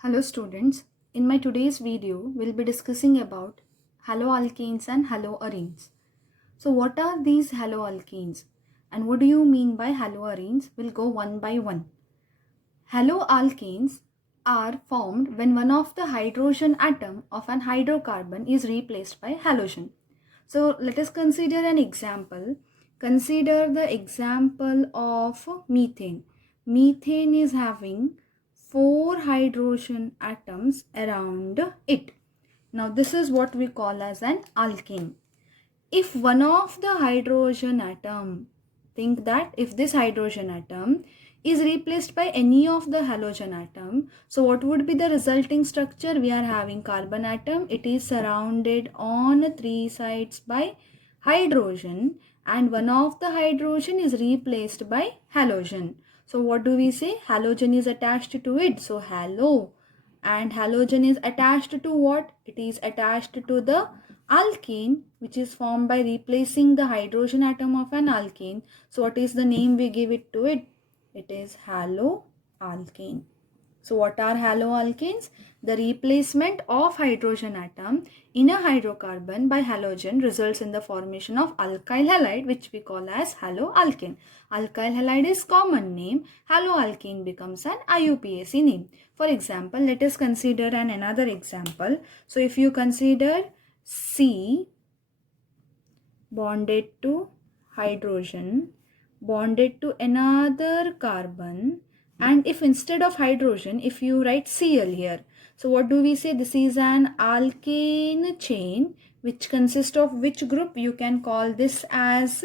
Hello students, in my today's video we'll be discussing about haloalkanes and haloarenes. So what are these haloalkanes and what do you mean by haloarenes? We'll go one by one. Haloalkanes are formed when one of the hydrogen atom of an hydrocarbon is replaced by halogen. So let us consider an example. Consider the example of methane. Methane is having 4 hydrogen atoms around it. Now this is what we call as an alkane. If one of the hydrogen atom, think that if this hydrogen atom is replaced by any of the halogen atom, so what would be the resulting structure? We are having carbon atom. It is surrounded on 3 sides by hydrogen and one of the hydrogen is replaced by halogen. So what do we say? Halogen is attached to it. So halo, and halogen is attached to what? It is attached to the alkane, which is formed by replacing the hydrogen atom of an alkane. So what is the name we give it to it? It is haloalkane. So what are haloalkanes? The replacement of hydrogen atom in a hydrocarbon by halogen results in the formation of alkyl halide, which we call as haloalkane. Alkyl halide is common name. Haloalkane becomes an IUPAC name. For example, let us consider another example. So if you consider C bonded to hydrogen bonded to another carbon, and if instead of hydrogen if you write Cl here, so what do we say? This is an alkane chain which consists of which group? You can call this as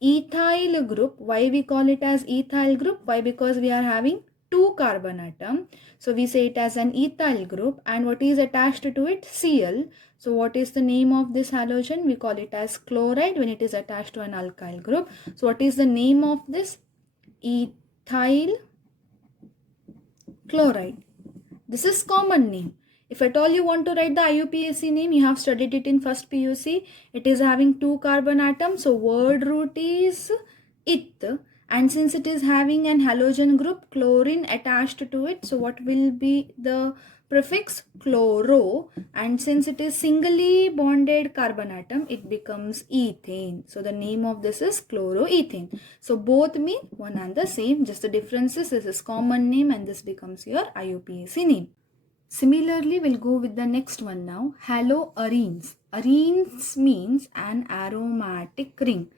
ethyl group. Why we call it as ethyl group? Why? Because we are having 2 carbon atom, so we say it as an ethyl group. And what is attached to it? Cl. So what is the name of this halogen? We call it as chloride when it is attached to an alkyl group. So what is the name of this? Ethyl chloride. This is common name. If at all you want to write the IUPAC name, you have studied it in first PUC. It is having 2 carbon atoms, so word root is ith. And since it is having an halogen group, chlorine attached to it, so what will be the prefix? Chloro. And since it is singly bonded carbon atom, it becomes ethane. So the name of this is chloroethane. So both mean one and the same, just the difference is this is common name and this becomes your IUPAC name. Similarly, we'll go with the next one now. Haloarenes. Arenes means an aromatic ring.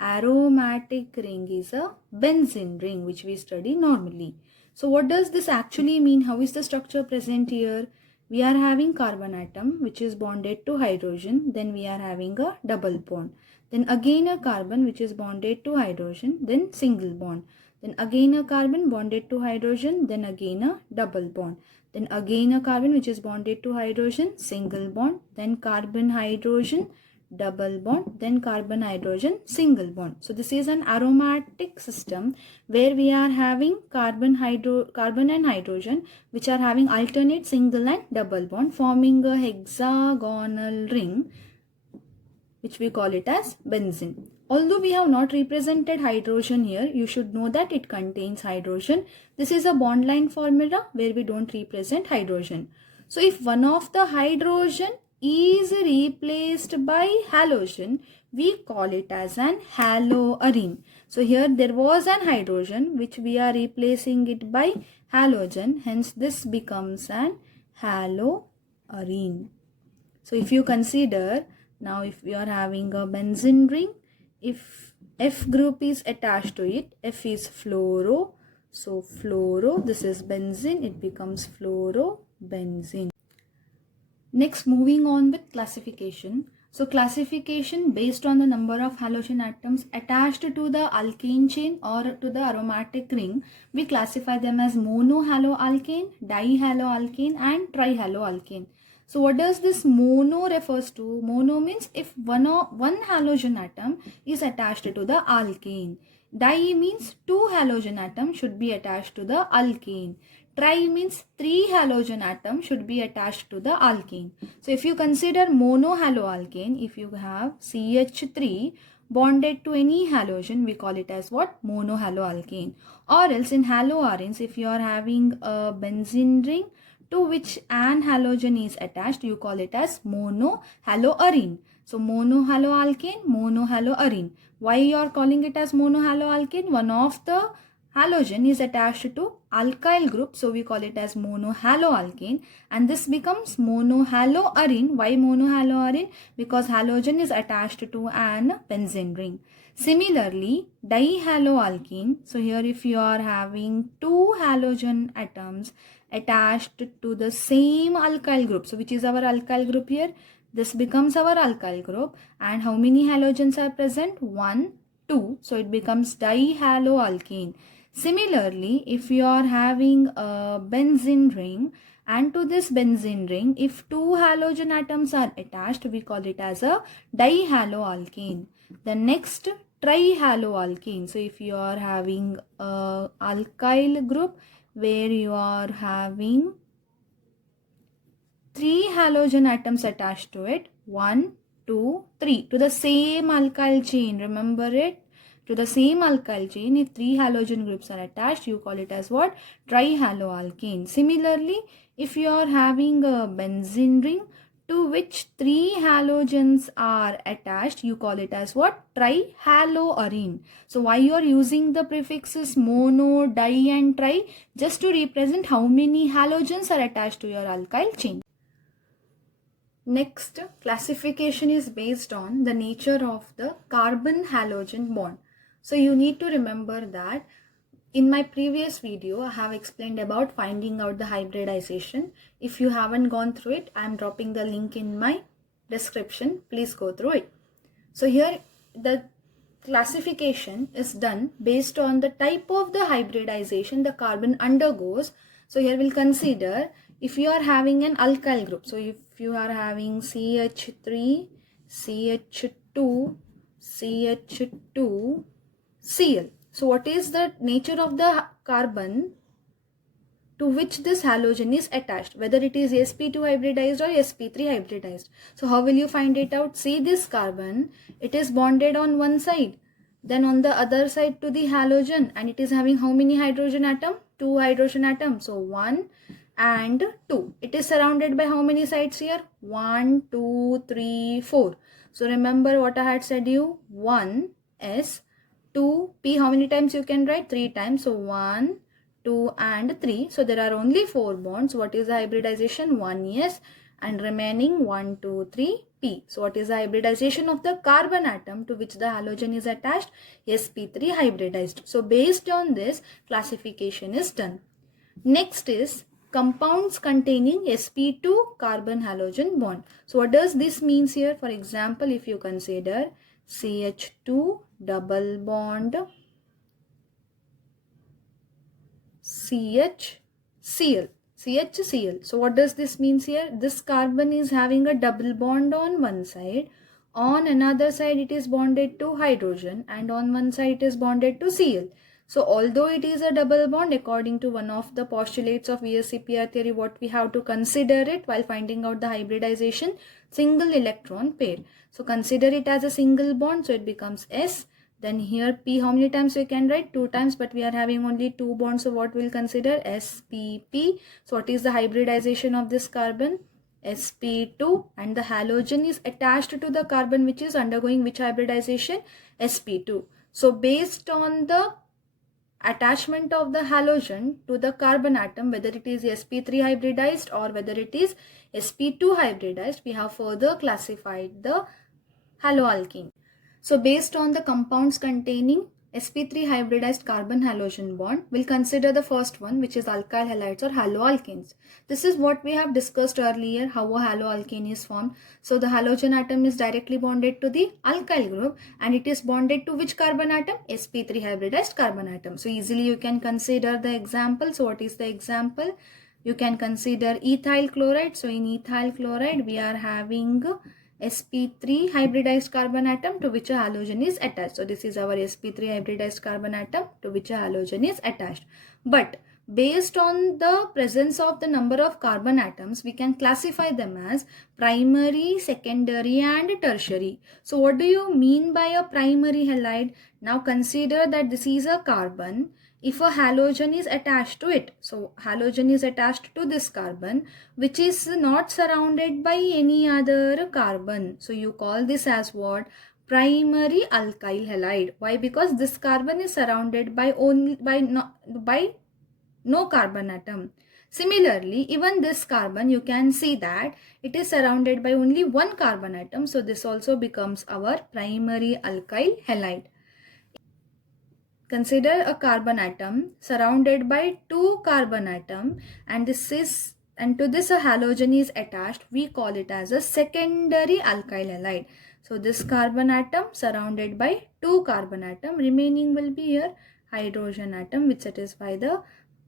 Aromatic ring is a benzene ring which we study normally. So what does this actually mean? How is the structure present here? We are having carbon atom which is bonded to hydrogen. Then we are having a double bond. Then again a carbon which is bonded to hydrogen. Then single bond. Then again a carbon bonded to hydrogen. Then again a double bond. Then again a carbon which is bonded to hydrogen, single bond. Then carbon hydrogen, double bond, then carbon hydrogen, single bond. So this is an aromatic system where we are having carbon and hydrogen which are having alternate single and double bond, forming a hexagonal ring which we call it as benzene. Although we have not represented hydrogen here, you should know that it contains hydrogen. This is a bond line formula where we don't represent hydrogen. So if one of the hydrogen is replaced by halogen, we call it as an haloarene. So here there was an hydrogen which we are replacing it by halogen, hence this becomes an haloarene. So if you consider, now if we are having a benzene ring, if F group is attached to it, F is fluoro, so fluoro, this is benzene, it becomes fluorobenzene. Next, moving on with classification. So classification based on the number of halogen atoms attached to the alkane chain or to the aromatic ring, we classify them as monohaloalkane, dihaloalkane and trihaloalkane. So what does this mono refers to? Mono means if one halogen atom is attached to the alkane. Di means 2 halogen atoms should be attached to the alkane. Tri means 3 halogen atoms should be attached to the alkane. So if you consider monohaloalkane, if you have CH3 bonded to any halogen, we call it as what? Monohaloalkane. Or else in haloarenes, if you are having a benzene ring to which an halogen is attached, you call it as monohaloarine. So monohaloalkane, monohaloarine. Why you are calling it as monohaloalkane? One of the halogen is attached to alkyl group, so we call it as monohaloalkane, and this becomes monohaloarine. Why monohaloarine? Because halogen is attached to an benzene ring. Similarly, dihaloalkene, so here if you are having two halogen atoms attached to the same alkyl group, so which is our alkyl group here, this becomes our alkyl group, and how many halogens are present? 1, 2, so it becomes dihaloalkane. Similarly, if you are having a benzene ring, and to this benzene ring, if two halogen atoms are attached, we call it as a dihaloalkane. The next, trihaloalkane. So if you are having a alkyl group where you are having 3 halogen atoms attached to it, 1, 2, 3, to the same alkyl chain, remember it? To the same alkyl chain, if 3 halogen groups are attached, you call it as what? Trihaloalkane. Similarly, if you are having a benzene ring to which 3 halogens are attached, you call it as what? Trihaloarine. So why you are using the prefixes mono, di and tri? Just to represent how many halogens are attached to your alkyl chain. Next, classification is based on the nature of the carbon-halogen bond. So you need to remember that in my previous video, I have explained about finding out the hybridization. If you haven't gone through it, I am dropping the link in my description. Please go through it. So here the classification is done based on the type of the hybridization the carbon undergoes. So here we'll consider if you are having an alkyl group. So if you are having CH3, CH2, CH2, Cl. So what is the nature of the carbon to which this halogen is attached, whether it is sp2 hybridized or sp3 hybridized. So how will you find it out? See this carbon, it is bonded on one side, then on the other side to the halogen, and it is having how many hydrogen atom? 2 hydrogen atoms. So 1 and 2. It is surrounded by how many sides here? 1, 2, 3, 4. So remember what I had said you, 1 S, 2 P, how many times you can write? 3 times. So 1, 2 and 3. So there are only 4 bonds. What is the hybridization? 1 S and remaining 1, 2, 3 P. So what is the hybridization of the carbon atom to which the halogen is attached? sp3 hybridized. So based on this, classification is done. Next is compounds containing sp2 carbon halogen bond. So what does this means here? For example, if you consider CH2 double bond CHCl. So what does this means here? This carbon is having a double bond on one side. On another side it is bonded to hydrogen, and on one side it is bonded to Cl. So although it is a double bond, according to one of the postulates of VSEPR theory, what we have to consider it while finding out the hybridization? Single electron pair. So consider it as a single bond, so it becomes S. Then here P, how many times we can write? 2 times, but we are having only 2 bonds, so what we'll consider? SPP. So what is the hybridization of this carbon? sp2, and the halogen is attached to the carbon which is undergoing which hybridization? sp2. So based on the attachment of the halogen to the carbon atom, whether it is sp3 hybridized or whether it is sp2 hybridized, we have further classified the haloalkene. So based on the compounds containing sp3 hybridized carbon halogen bond, we'll consider the first one, which is alkyl halides or haloalkanes. This is what we have discussed earlier, how a haloalkane is formed. So the halogen atom is directly bonded to the alkyl group, and it is bonded to which carbon atom? sp3 hybridized carbon atom. So easily you can consider the example. So what is the example? You can consider ethyl chloride. So in ethyl chloride we are having sp3 hybridized carbon atom to which a halogen is attached. So this is our sp3 hybridized carbon atom to which a halogen is attached. But based on the presence of the number of carbon atoms, we can classify them as primary, secondary and tertiary. So what do you mean by a primary halide? Now consider that this is a carbon. if a halogen is attached to it. So halogen is attached to this carbon, which is not surrounded by any other carbon. So you call this as what? Primary alkyl halide. Why? Because this carbon is surrounded by no carbon atom. Similarly, even this carbon, you can see that it is surrounded by only one carbon atom. So this also becomes our primary alkyl halide. Consider a carbon atom surrounded by two carbon atom, and to this a halogen is attached. We call it as a secondary alkyl halide. So this carbon atom surrounded by two carbon atom, remaining will be here hydrogen atom which satisfy the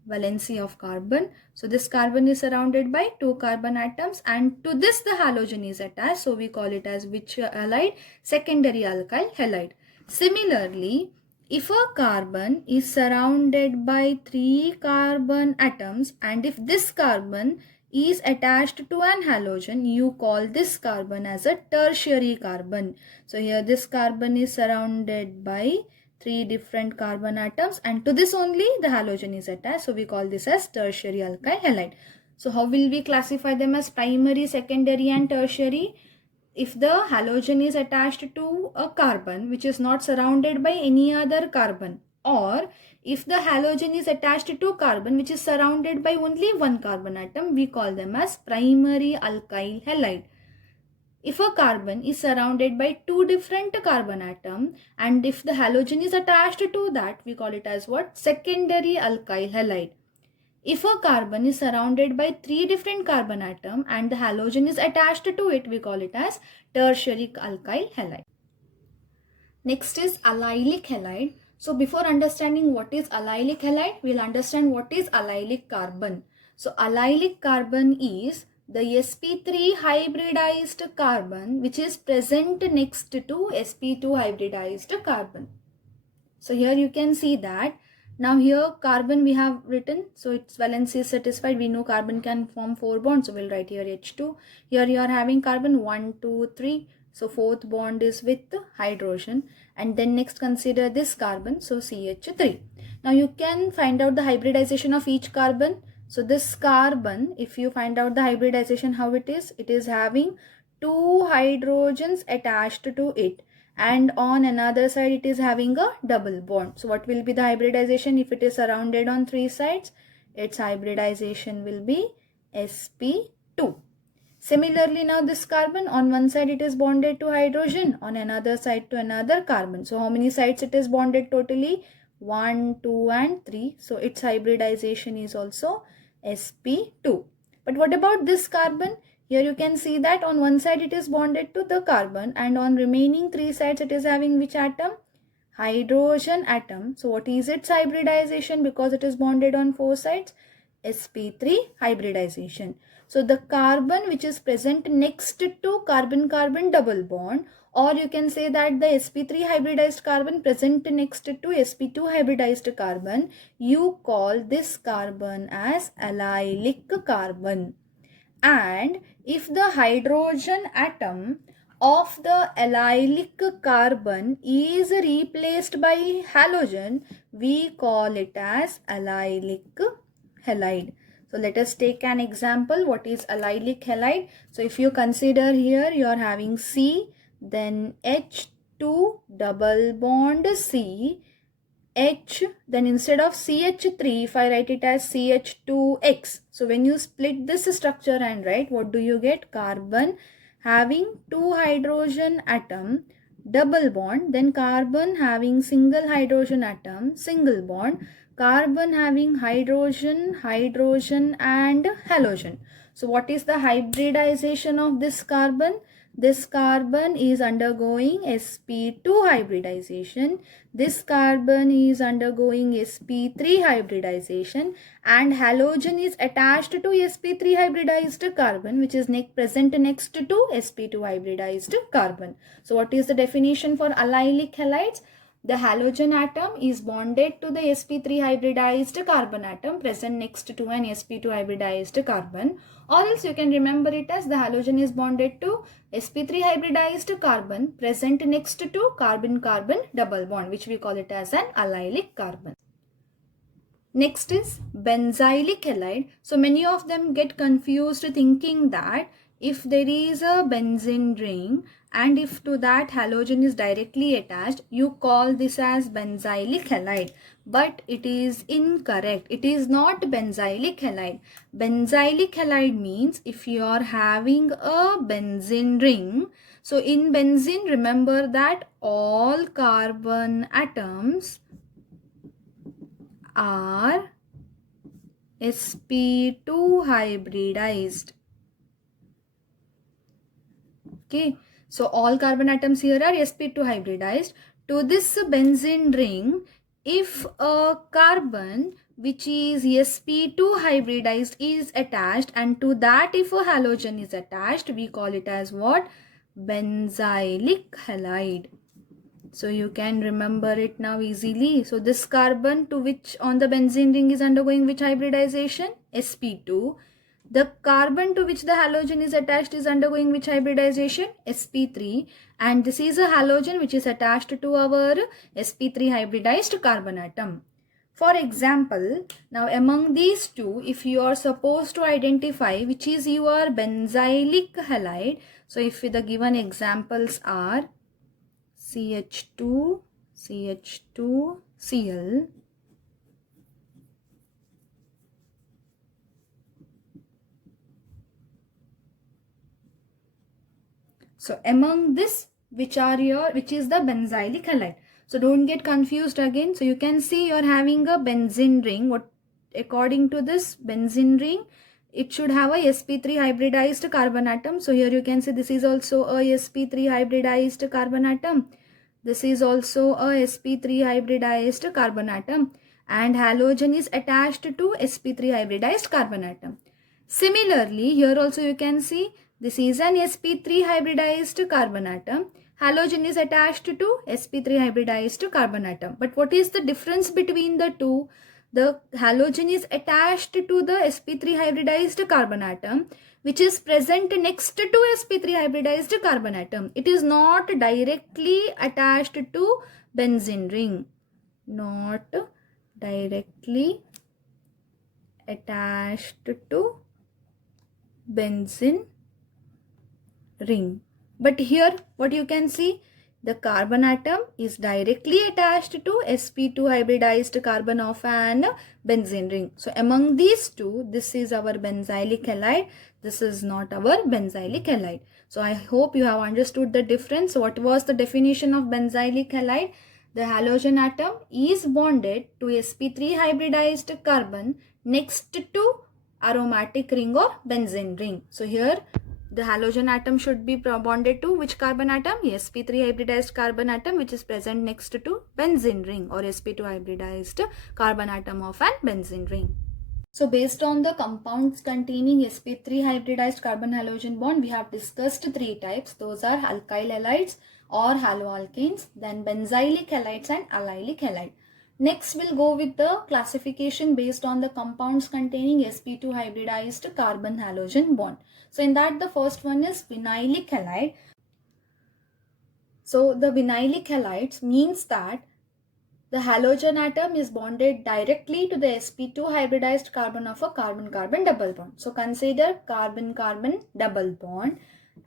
valency of carbon. So this carbon is surrounded by two carbon atoms, and to this the halogen is attached. So we call it as which halide? Secondary alkyl halide. Similarly, if a carbon is surrounded by three carbon atoms, and if this carbon is attached to an halogen, you call this carbon as a tertiary carbon. So here this carbon is surrounded by three different carbon atoms, and to this only the halogen is attached. So we call this as tertiary alkyl halide. So how will we classify them as primary, secondary and tertiary? If the halogen is attached to a carbon which is not surrounded by any other carbon, or if the halogen is attached to carbon which is surrounded by only one carbon atom, we call them as primary alkyl halide. If a carbon is surrounded by two different carbon atom, and if the halogen is attached to that, we call it as what? Secondary alkyl halide. If a carbon is surrounded by three different carbon atom and the halogen is attached to it, we call it as tertiary alkyl halide. Next is allylic halide. So before understanding what is allylic halide, we'll understand what is allylic carbon. So allylic carbon is the sp3 hybridized carbon which is present next to sp2 hybridized carbon. So here you can see that. Now here carbon we have written, so its valency is satisfied. We know carbon can form 4 bonds, so we'll write here H2. Here you are having carbon 1, 2, 3. So fourth bond is with hydrogen, and then next consider this carbon, so CH3. Now you can find out the hybridization of each carbon. So this carbon, if you find out the hybridization how it is having two hydrogens attached to it, and on another side it is having a double bond. So what will be the hybridization if it is surrounded on three sides? Its hybridization will be sp2. Similarly, now this carbon, on one side it is bonded to hydrogen, on another side to another carbon. So how many sides it is bonded totally? 1, 2 and 3. So its hybridization is also sp2. But what about this carbon? Here you can see that on one side it is bonded to the carbon, and on remaining three sides it is having which atom? Hydrogen atom. So what is its hybridization because it is bonded on four sides? sp3 hybridization. So the carbon which is present next to carbon-carbon double bond, or you can say that the sp3 hybridized carbon present next to sp2 hybridized carbon, you call this carbon as allylic carbon. And if the hydrogen atom of the allylic carbon is replaced by halogen, we call it as allylic halide. So let us take an example. What is allylic halide? So if you consider here, you are having C, then H2 double bond C, H, then instead of CH3, if I write it as CH2X. So when you split this structure and write, what do you get? Carbon having two hydrogen atom, double bond, then carbon having single hydrogen atom, single bond, carbon having hydrogen, hydrogen and halogen. So what is the hybridization of this carbon? This carbon is undergoing sp2 hybridization. This carbon is undergoing sp3 hybridization, and halogen is attached to sp3 hybridized carbon which is present next to sp2 hybridized carbon. So what is the definition for allylic halides? The halogen atom is bonded to the sp3 hybridized carbon atom present next to an sp2 hybridized carbon, or else you can remember it as the halogen is bonded to sp3 hybridized carbon present next to carbon-carbon double bond, which we call it as an allylic carbon. Next is benzylic halide. So many of them get confused thinking that if there is a benzene ring and if to that halogen is directly attached, you call this as benzylic halide. But it is incorrect. It is not benzylic halide. Benzylic halide means if you are having a benzene ring. So in benzene, remember that all carbon atoms are sp2 hybridized. Okay, so all carbon atoms here are sp2 hybridized. To this benzene ring, if a carbon which is sp2 hybridized is attached, and to that if a halogen is attached, we call it as what? Benzylic halide. So you can remember it now easily. So this carbon to which on the benzene ring is undergoing which hybridization? sp2. The carbon to which the halogen is attached is undergoing which hybridization? sp3. And this is a halogen which is attached to our sp3 hybridized carbon atom. For example, now among these two, if you are supposed to identify which is your benzylic halide, so if the given examples are CH2, CH2, Cl. So among this, which is the benzylic halide? So don't get confused again. So you can see you're having a benzene ring. What according to this benzene ring, it should have a sp3 hybridized carbon atom. So here you can see this is also a sp3 hybridized carbon atom. This is also a sp3 hybridized carbon atom, and halogen is attached to sp3 hybridized carbon atom. Similarly, here also you can see this is an sp3 hybridized carbon atom. Halogen is attached to sp3 hybridized carbon atom. But what is the difference between the two? The halogen is attached to the sp3 hybridized carbon atom, which is present next to sp3 hybridized carbon atom. It is not directly attached to benzene ring. Not directly attached to benzene ring. But here what you can see, the carbon atom is directly attached to sp2 hybridized carbon of an benzene ring. So among these two, this is our benzylic halide. This is not our benzylic halide. So I hope you have understood the difference. What was the definition of benzylic halide? The halogen atom is bonded to sp3 hybridized carbon next to aromatic ring or benzene ring. So here the halogen atom should be bonded to which carbon atom? sp3 hybridized carbon atom, which is present next to benzene ring or sp2 hybridized carbon atom of an benzene ring. So based on the compounds containing sp3 hybridized carbon halogen bond, we have discussed three types. Those are alkyl halides or haloalkanes, then benzylic halides and allylic halide. Next, we'll go with the classification based on the compounds containing sp2 hybridized carbon halogen bond. So in that, the first one is vinylic halide. So the vinylic halides means that the halogen atom is bonded directly to the sp2 hybridized carbon of a carbon-carbon double bond. So consider carbon-carbon double bond,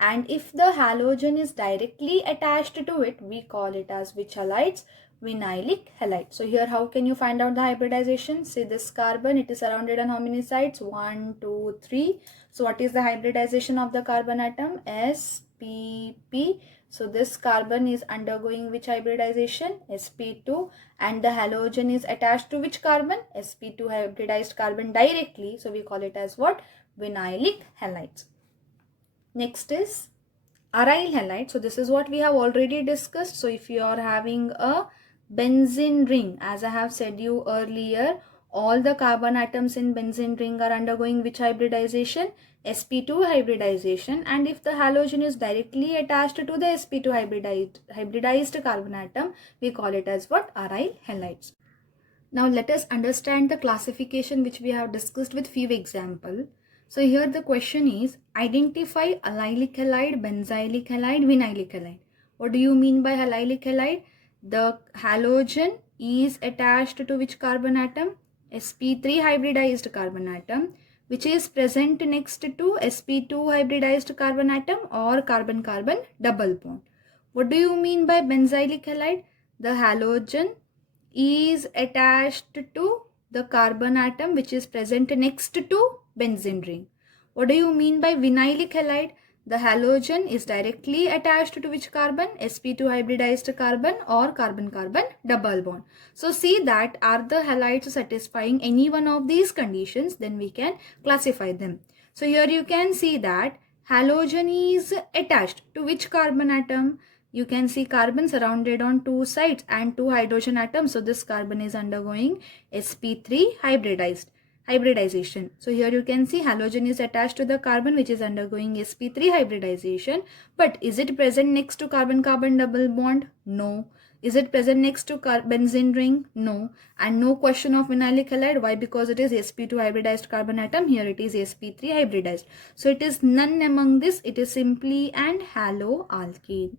and if the halogen is directly attached to it, we call it as which halides? Vinylic halide. So here how can you find out the hybridization? See this carbon, it is surrounded on how many sides? 1, 2, 3. So what is the hybridization of the carbon atom? spp. So this carbon is undergoing which hybridization? sp2, and the halogen is attached to which carbon? sp2 hybridized carbon directly. So we call it as what? Vinylic halides. Next is aryl halide. So this is what we have already discussed. So if you are having a benzene ring, as I have said you earlier, all the carbon atoms in benzene ring are undergoing which hybridization? sp2 hybridization, and if the halogen is directly attached to the sp2 hybridized carbon atom, we call it as what? Aryl halides. Now let us understand the classification which we have discussed with few examples. So here the question is, identify allylic halide, benzylic halide, vinylic halide. What do you mean by allylic halide? The halogen is attached to which carbon atom? sp3 hybridized carbon atom which is present next to sp2 hybridized carbon atom or carbon-carbon double bond. What do you mean by benzylic halide? The halogen is attached to the carbon atom which is present next to benzene ring. What do you mean by vinylic halide? The halogen is directly attached to which carbon? sp2 hybridized carbon or carbon-carbon double bond. So see that are the halides satisfying any one of these conditions, then we can classify them. So here you can see that halogen is attached to which carbon atom? You can see carbon surrounded on two sides and two hydrogen atoms. So this carbon is undergoing sp3 hybridization. So here you can see halogen is attached to the carbon which is undergoing sp3 hybridization. But is it present next to carbon-carbon double bond? No. Is it present next to benzene ring? No. And no question of vinylic halide. Why? Because it is sp2 hybridized carbon atom. Here it is sp3 hybridized. So it is none among this. It is simply an haloalkane.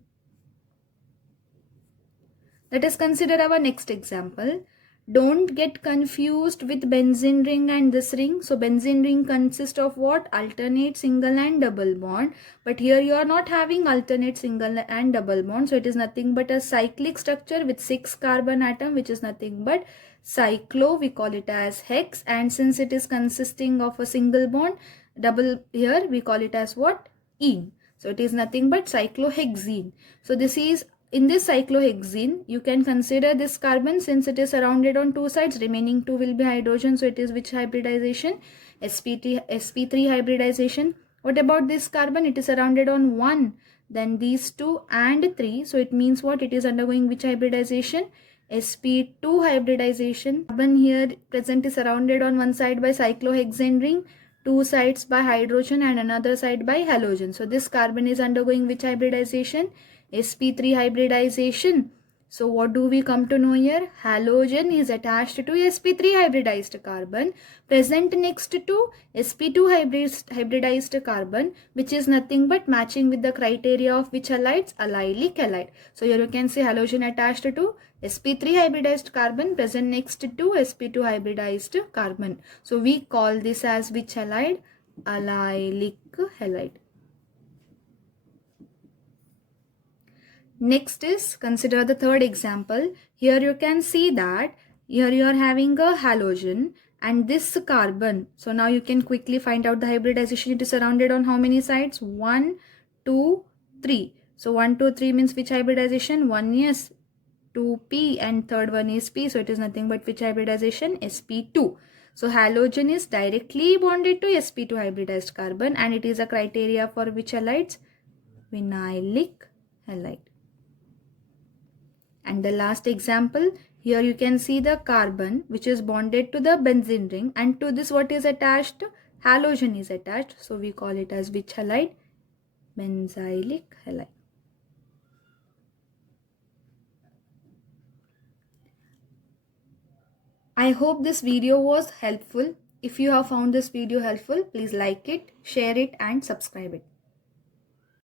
Let us consider our next example. Don't get confused with benzene ring and this ring. So benzene ring consists of what? Alternate single and double bond. But here you are not having alternate single and double bond. So it is nothing but a cyclic structure with 6 carbon atom, which is nothing but cyclo. We call it as hex. And since it is consisting of a single bond, double here we call it as what? Ene. So it is nothing but cyclohexene. So this is in this cyclohexene, you can consider this carbon since it is surrounded on two sides, remaining two will be hydrogen. So it is which hybridization? sp3 hybridization. What about this carbon? It is surrounded on 1, then these 2 and 3. So it means what? It is undergoing which hybridization? sp2 hybridization. Carbon here present is surrounded on one side by cyclohexane ring, two sides by hydrogen and another side by halogen. So this carbon is undergoing which hybridization? sp3 hybridization. So what do we come to know here? Halogen is attached to sp3 hybridized carbon present next to sp2 hybridized carbon, which is nothing but matching with the criteria of which halides? Allylic halide. So here you can see halogen attached to sp3 hybridized carbon present next to sp2 hybridized carbon. So we call this as which halide? Allylic halide. Next is consider the third example. Here you can see that here you are having a halogen and this carbon. So now you can quickly find out the hybridization. It is surrounded on how many sides? 1, 2, 3. So 1, 2, 3 means which hybridization? 1 is 2p and third one is p. So it is nothing but which hybridization? sp2. So halogen is directly bonded to sp2 hybridized carbon and it is a criteria for which halides? Vinylic halide. And the last example, here you can see the carbon which is bonded to the benzene ring and to this what is attached? Halogen is attached. So we call it as which halide? Benzylic halide. I hope this video was helpful. If you have found this video helpful, please like it, share it and subscribe it.